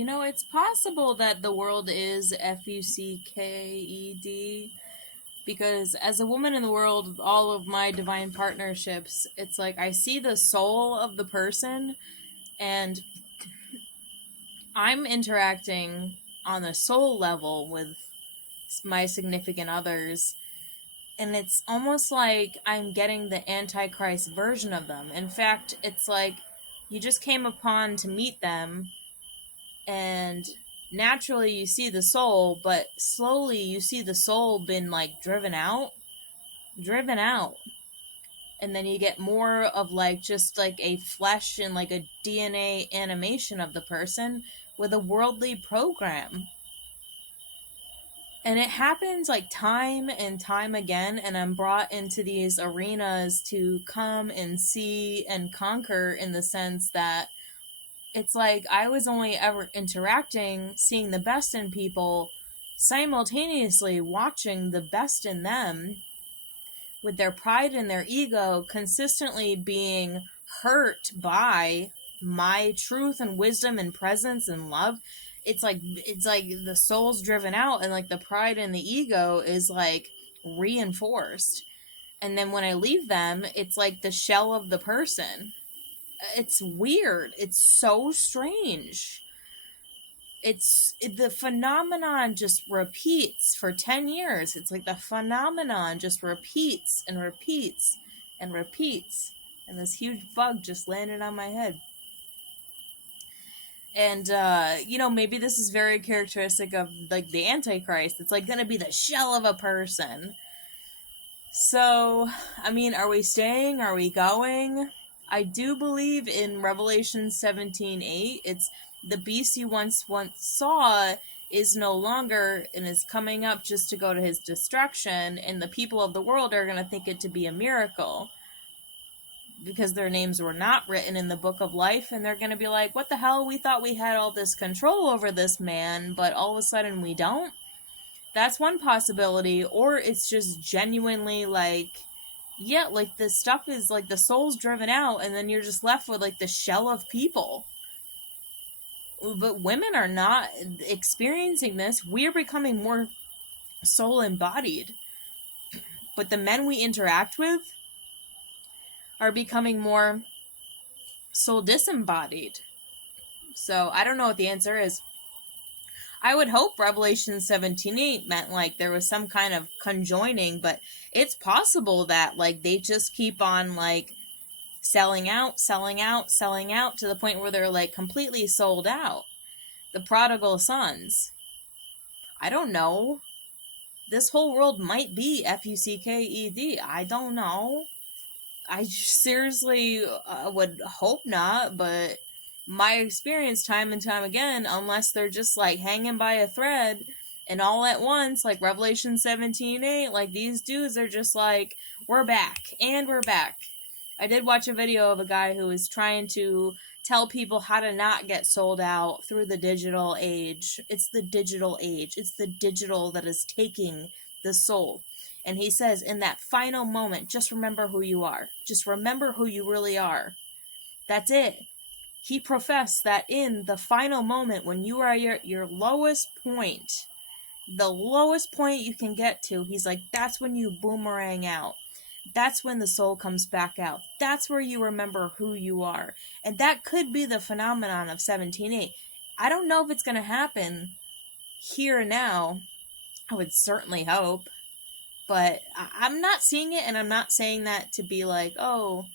It's possible that the world is Fucked, because as a woman in the world, all of my divine partnerships, it's like I see the soul of the person, and I'm interacting on the soul level with my significant others, and it's almost like I'm getting the Antichrist version of them. In fact, it's like you just came upon to meet them, and naturally you see the soul, but slowly you see the soul been like driven out, and then you get more of like just like a flesh and like a DNA animation of the person with a worldly program. And it happens like time and time again, and I'm brought into these arenas to come and see and conquer, in the sense that it's like I was only ever interacting, seeing the best in people, simultaneously watching the best in them, with their pride and their ego consistently being hurt by my truth and wisdom and presence and love. It's like the soul's driven out, and like the pride and the ego is like reinforced. And then when I leave them, it's like the shell of the person. It's weird. It's so strange. The phenomenon just repeats for 10 years. It's like the phenomenon just repeats and repeats and repeats, and this huge bug just landed on my head. And maybe this is very characteristic of like the Antichrist. It's like gonna be the shell of a person. So I mean, are we staying, are we going? I do believe in Revelation 17:8. It's the beast you once saw is no longer and is coming up just to go to his destruction, and the people of the world are going to think it to be a miracle because their names were not written in the book of life, and they're going to be like, what the hell, we thought we had all this control over this man, but all of a sudden we don't. That's one possibility. Or it's just genuinely like, yeah, like the stuff is like the soul's driven out, and then you're just left with like the shell of people. But women are not experiencing this. We're becoming more soul embodied. But the men we interact with are becoming more soul disembodied. So I don't know what the answer is. I would hope Revelation 17:8 meant like there was some kind of conjoining, but it's possible that like they just keep on like selling out, selling out, selling out, to the point where they're like completely sold out. The prodigal sons. I don't know. This whole world might be Fucked. I don't know. I seriously would hope not, but my experience time and time again, unless they're just like hanging by a thread and all at once, like Revelation 17:8, like these dudes are just like, we're back, and we're back. I did watch a video of a guy who was trying to tell people how to not get sold out through the digital age. It's the digital age. It's the digital that is taking the soul. And he says, in that final moment, just remember who you are. Just remember who you really are. That's it. He professed that in the final moment, when you are at your lowest point, the lowest point you can get to, he's like, that's when you boomerang out. That's when the soul comes back out. That's where you remember who you are. And that could be the phenomenon of 17:8. I don't know if it's going to happen here and now. I would certainly hope. But I'm not seeing it, and I'm not saying that to be like, oh,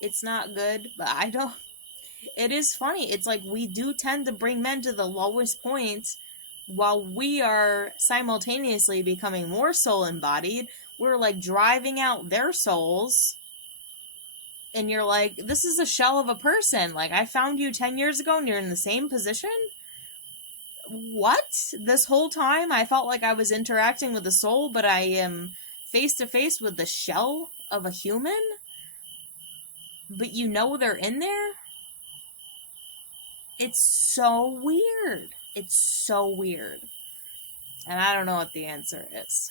it's not good. But I don't. It is funny. It's like we do tend to bring men to the lowest points while we are simultaneously becoming more soul embodied. We're like driving out their souls. And you're like, this is a shell of a person. Like, I found you 10 years ago and you're in the same position? What? This whole time I felt like I was interacting with a soul, but I am face to face with the shell of a human? But you know they're in there? It's so weird. It's so weird. And I don't know what the answer is.